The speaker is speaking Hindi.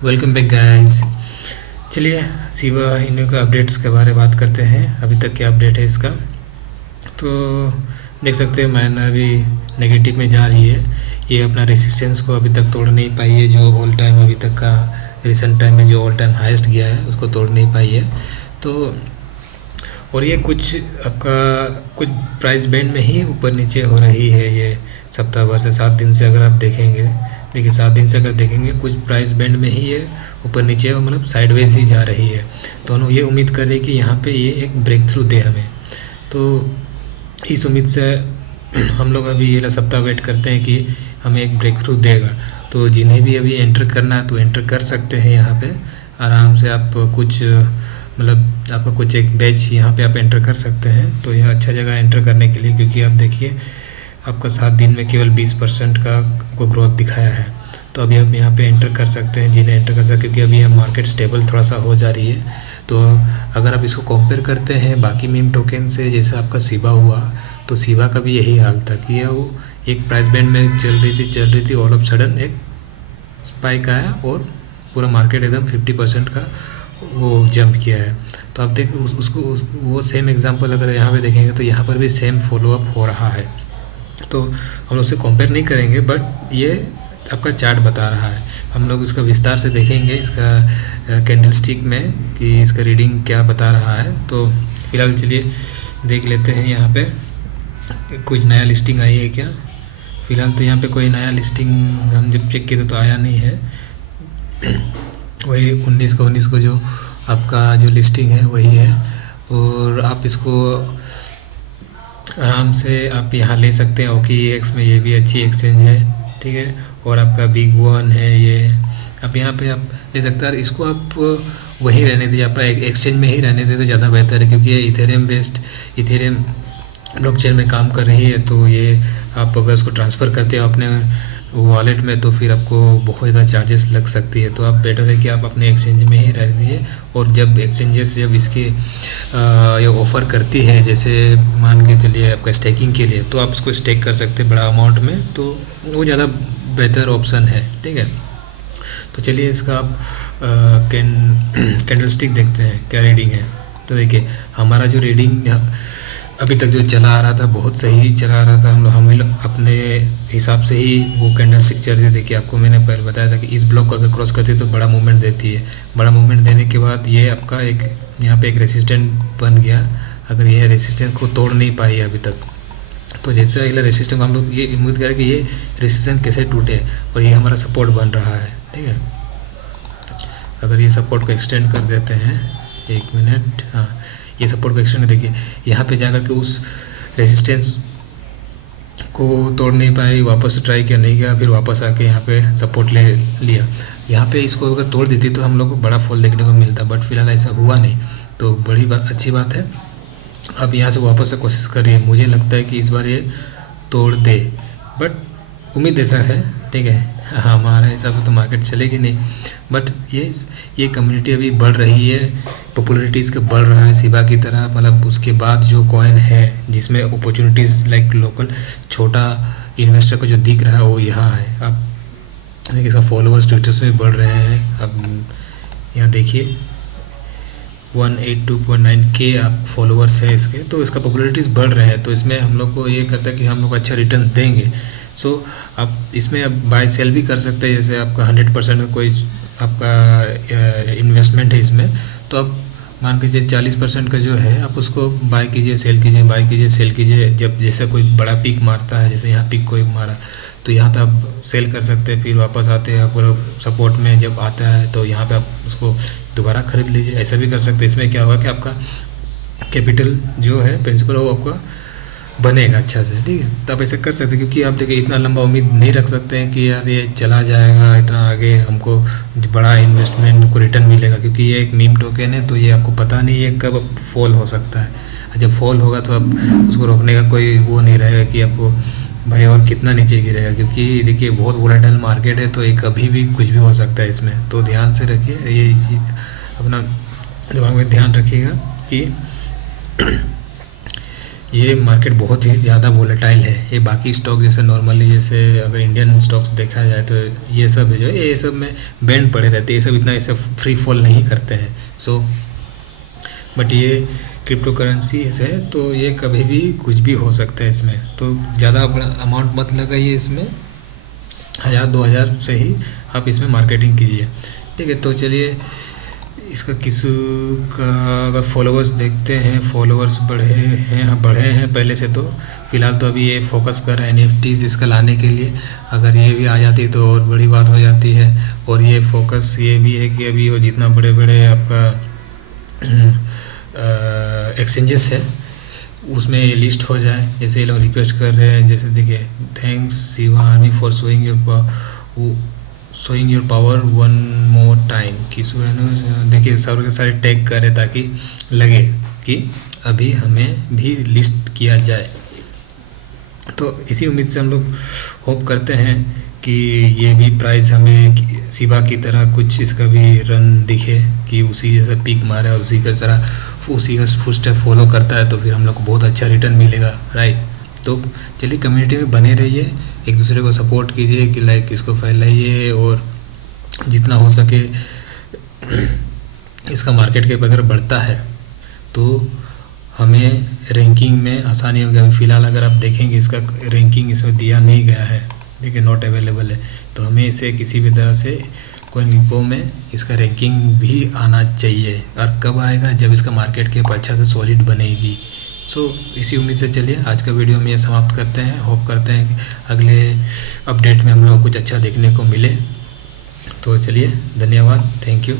Welcome back guys. चलिए शिबा इन्यू का अपडेट्स के बारे में बात करते हैं। अभी तक क्या अपडेट है इसका, तो देख सकते हैं मैंने अभी नेगेटिव में जा रही है। ये अपना रेसिस्टेंस को अभी तक तोड़ नहीं पाई है, जो ऑल टाइम अभी तक का रिसेंट टाइम में जो ऑल टाइम हाईएस्ट गया है उसको तोड़ नहीं पाई है। तो और ये कुछ आपका कुछ प्राइस बैंड में ही ऊपर नीचे हो रही है। ये सप्ताह भर से 7 दिन से अगर आप देखेंगे, देखिए 7 दिन से अगर देखेंगे कुछ प्राइस बैंड में ही ये ऊपर नीचे मतलब साइडवेज ही जा रही है। तो हम ये उम्मीद कर रहे हैं कि यहाँ पे ये एक ब्रेक थ्रू दे हमें। तो इस उम्मीद से हम लोग अभी ये सप्ताह वेट करते हैं कि हमें एक ब्रेक थ्रू देगा। तो जिन्हें भी अभी एंटर करना है तो एंटर कर सकते हैं यहाँ पे आराम से। आप कुछ मतलब आपका कुछ एक बैच यहाँ पे आप एंटर कर सकते हैं। तो यह अच्छा जगह एंटर करने के लिए, क्योंकि आप देखिए आपका 7 दिन में केवल 20% का आपको ग्रोथ दिखाया है। तो अभी हम यहाँ पे एंटर कर सकते हैं, जिन्हें एंटर कर सकते हैं, क्योंकि अभी यह मार्केट स्टेबल थोड़ा सा हो जा रही है। तो अगर आप इसको कंपेयर करते हैं बाकी मीम टोकन से, जैसे आपका शिबा हुआ, तो शिबा का भी यही हाल था कि वो एक प्राइस बैंड में चल रही थी ऑल ऑफ सडन एक स्पाइक आया और पूरा मार्केट एकदम 50% का वो जंप किया है। तो आप देख वो सेम एग्जांपल अगर यहाँ पे देखेंगे तो यहाँ पर भी सेम फॉलोअप हो रहा है। तो हम लोग से कंपेयर नहीं करेंगे, बट ये आपका चार्ट बता रहा है। हम लोग इसका विस्तार से देखेंगे इसका कैंडल स्टिक में कि इसका रीडिंग क्या बता रहा है। तो फिलहाल चलिए देख लेते हैं यहाँ पे कुछ नया लिस्टिंग आई है क्या। फ़िलहाल तो यहाँ पे कोई नया लिस्टिंग हम जब चेक किए तो आया नहीं है। वही 19 को जो आपका जो लिस्टिंग है वही है। और आप इसको आराम से आप यहाँ ले सकते हैं। OKEX में ये भी अच्छी एक्सचेंज है, ठीक है। और आपका बिग वन है ये, आप यहाँ पे आप ले सकते हैं। इसको आप वही रहने दीजिए, अपना एक एक्सचेंज में ही रहने दे तो ज़्यादा बेहतर है, क्योंकि ये इथेरियम बेस्ड इथेरियम ब्लॉकचेन में काम कर रही है। तो ये आप अगर उसको ट्रांसफ़र करते हो अपने वॉलेट में तो फिर आपको बहुत ज़्यादा चार्जेस लग सकती है। तो आप बेटर है कि आप अपने एक्सचेंज में ही रह दीजिए। और जब एक्सचेंजेस जब इसके ये ऑफ़र करती है, जैसे मान के चलिए आपका स्टेकिंग के लिए, तो आप उसको स्टेक कर सकते हैं बड़ा अमाउंट में, तो वो ज़्यादा बेहतर ऑप्शन है, ठीक है। तो चलिए इसका आप कैंडल स्टिक देखते हैं क्या रीडिंग है। तो देखिए हमारा जो रीडिंग अभी तक जो चला आ रहा था बहुत सही चला आ रहा था। हम लोग अपने हिसाब से ही वो कैंडल स्टिक चल रही है। देखिए आपको मैंने पहले बताया था कि इस ब्लॉक को अगर क्रॉस करती है तो बड़ा मूवमेंट देती है। बड़ा मूवमेंट देने के बाद ये आपका एक यहाँ पे एक रेसिस्टेंट बन गया। अगर ये रेसिस्टेंस को तोड़ नहीं पाई अभी तक, तो जैसे अगला रेसिस्टेंस हम लोग ये उम्मीद करें कि ये रेसिस्टेंस कैसे टूटे और ये हमारा सपोर्ट बन रहा है, ठीक है। अगर ये सपोर्ट को एक्सटेंड कर देते हैं, 1 मिनट, हाँ, ये सपोर्ट को एक्सटेंड देखिए यहाँ पे जाकर के उस रेजिस्टेंस को तोड़ नहीं पाई, वापस ट्राई किया नहीं किया, फिर वापस आके यहाँ पे सपोर्ट ले लिया। यहाँ पे इसको अगर तोड़ देती तो हम लोग को बड़ा फॉल देखने को मिलता, बट फिलहाल ऐसा हुआ नहीं। तो बड़ी अच्छी बात है। अब यहाँ से वापस से कोशिश कर रही है, मुझे लगता है कि इस बार ये तोड़ दे, बट उम्मीद ऐसा है, ठीक है। हमारे हिसाब से तो मार्केट चलेगी नहीं, बट ये कम्युनिटी अभी बढ़ रही है, पॉपुलरिटी इसका बढ़ रहा है शिबा की तरह। मतलब उसके बाद जो कॉइन है जिसमें अपॉर्चुनिटीज़ लाइक लोकल छोटा इन्वेस्टर को जो दिख रहा है वो यहाँ है। अब देखिए इसका फॉलोअर्स ट्विटर में बढ़ रहे हैं। अब यहाँ देखिए 182.9K आप फॉलोअर्स है इसके, तो इसका पॉपुलरिटीज़ बढ़ रहे हैं। तो इसमें हम लोग को ये करता है कि हम लोग अच्छा रिटर्न्स देंगे। सो आप इसमें अब बाय सेल भी कर सकते हैं। जैसे आपका 100% का कोई आपका इन्वेस्टमेंट है इसमें, तो आप मान लीजिए 40% का जो है आप उसको बाय कीजिए, सेल कीजिए, बाय कीजिए, सेल कीजिए। जब जैसे कोई बड़ा पीक मारता है, जैसे यहाँ पीक कोई मारा, तो यहाँ पे आप सेल कर सकते हैं। फिर वापस आते हैं पूरा सपोर्ट में जब आता है तो यहाँ पे आप उसको दोबारा ख़रीद लीजिए, ऐसा भी कर सकते हैं। इसमें क्या होगा कि आपका कैपिटल जो है प्रिंसिपल वो आपका बनेगा अच्छा से, ठीक है। तो आप ऐसे कर सकते हैं, क्योंकि आप देखिए इतना लंबा उम्मीद नहीं रख सकते हैं कि यार ये चला जाएगा इतना आगे, हमको बड़ा इन्वेस्टमेंट को रिटर्न मिलेगा, क्योंकि ये एक मीम टोकन है। तो ये आपको पता नहीं है कब फॉल हो सकता है। जब फॉल होगा तो अब उसको रोकने का कोई वो नहीं रहेगा कि आपको भाई और कितना नीचे गिरेगा, क्योंकि देखिए बहुत वोलेटाइल मार्केट है। तो ये कभी भी कुछ भी हो सकता है इसमें। तो ध्यान से रखिए, ये चीज़ अपना दिमाग में ध्यान रखिएगा कि ये मार्केट बहुत ही ज़्यादा वोलेटाइल है। ये बाकी स्टॉक जैसे नॉर्मली, जैसे अगर इंडियन स्टॉक्स देखा जाए तो ये सब है जो ये सब में बैंड पड़े रहते हैं, ये सब इतना ऐसे फ्री फॉल नहीं करते हैं। सो बट ये क्रिप्टो करेंसी है तो ये कभी भी कुछ भी हो सकता है इसमें, तो ज़्यादा अमाउंट मत लगाइए इसमें, 1000-2000 से ही आप इसमें मार्केटिंग कीजिए, ठीक है। तो चलिए इसका किसी का अगर फॉलोअर्स देखते हैं, फॉलोअर्स बढ़े हैं पहले से। तो फ़िलहाल तो अभी ये फोकस कर रहा है NFTs इसका लाने के लिए। अगर ये भी आ जाती तो और बड़ी बात हो जाती है। और ये फोकस ये भी है कि अभी वो जितना बड़े बड़े आपका एक्सचेंजेस है उसमें ये लिस्ट हो जाए, जैसे ये लोग रिक्वेस्ट कर रहे हैं। जैसे देखिए, thanks Shiva army for showing your power one more time. देखिए सारे के सारे टैग करें ताकि लगे कि अभी हमें भी लिस्ट किया जाए। तो इसी उम्मीद से हम लोग होप करते हैं कि ये भी प्राइस हमें शिवा की तरह कुछ इसका भी रन दिखे कि उसी जैसा पीक मारे और उसी की तरह उसी का फुटस्टेप फॉलो करता है, तो फिर हम लोग को बहुत अच्छा रिटर्न मिलेगा, राइट। तो चलिए कम्युनिटी में बने रहिए, एक दूसरे को सपोर्ट कीजिए कि लाइक इसको फैलाइए, और जितना हो सके इसका मार्केट कैप अगर बढ़ता है तो हमें रैंकिंग में आसानी होगी। अभी फ़िलहाल अगर आप देखेंगे इसका रैंकिंग इसमें दिया नहीं गया है, देखिए नॉट अवेलेबल है, तो हमें इसे किसी भी तरह से CoinGecko में इसका रैंकिंग भी आना चाहिए। और कब आएगा? जब इसका मार्केट कैप अच्छा से सॉलिड बनेगी। सो इसी उम्मीद से चलिए आज का वीडियो हम ये समाप्त करते हैं। होप करते हैं कि अगले अपडेट में हम लोग कुछ अच्छा देखने को मिले। तो चलिए, धन्यवाद, थैंक यू।